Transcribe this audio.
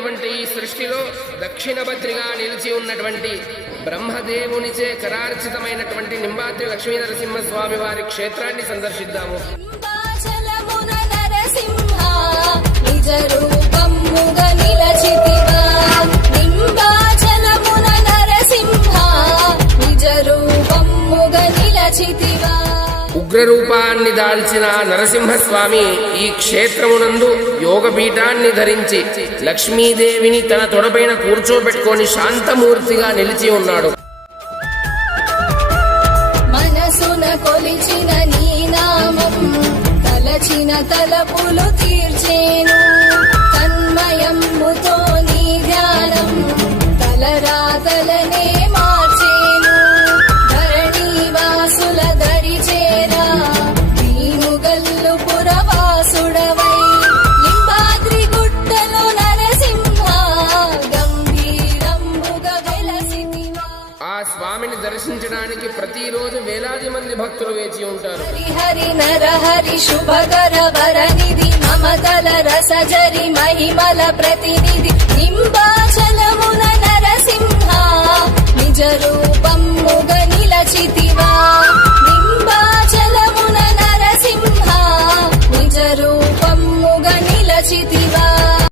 ఉన్నటువంటి ఈ సృష్టిలో దక్షిణ భద్రిగా నిలిచి ఉన్నటువంటి బ్రహ్మదేవునిచే కరార్చితమైనటువంటి నింబాద్రి లక్ష్మీ నరసింహస్వామి వారి క్షేత్రాన్ని సందర్శిద్దాము. ఉగ్రరూపాన్ని దాల్చిన నరసింహస్వామి ఈ క్షేత్రమునందు యోగపీఠాన్ని ధరించి లక్ష్మీదేవిని తన తొడపైన కూర్చోబెట్టుకొని శాంతమూర్తిగా నిలిచి ఉన్నాడు. మనసున కొలిచిన నీ నామం తలచిన తలపులు తీర్చేను తన్మయముతో నీ ధ్యానం తలరాతలనే మార్చేను ధరణి వాసుల దరి చేరా దీనుగల్లు పురవాసుడవై లింబాద్రి గుట్టలో నరసింహ గంభీరంబుగా వెలసితివా. ఆ స్వామిని దర్శించడానికి ప్రతిరోజు వేలాది మంది భక్తులు వేచి ఉంటారు. హరి నరహరి శుభకర వరనిధి మమతల రసజరి మహిమల ప్రతినిధి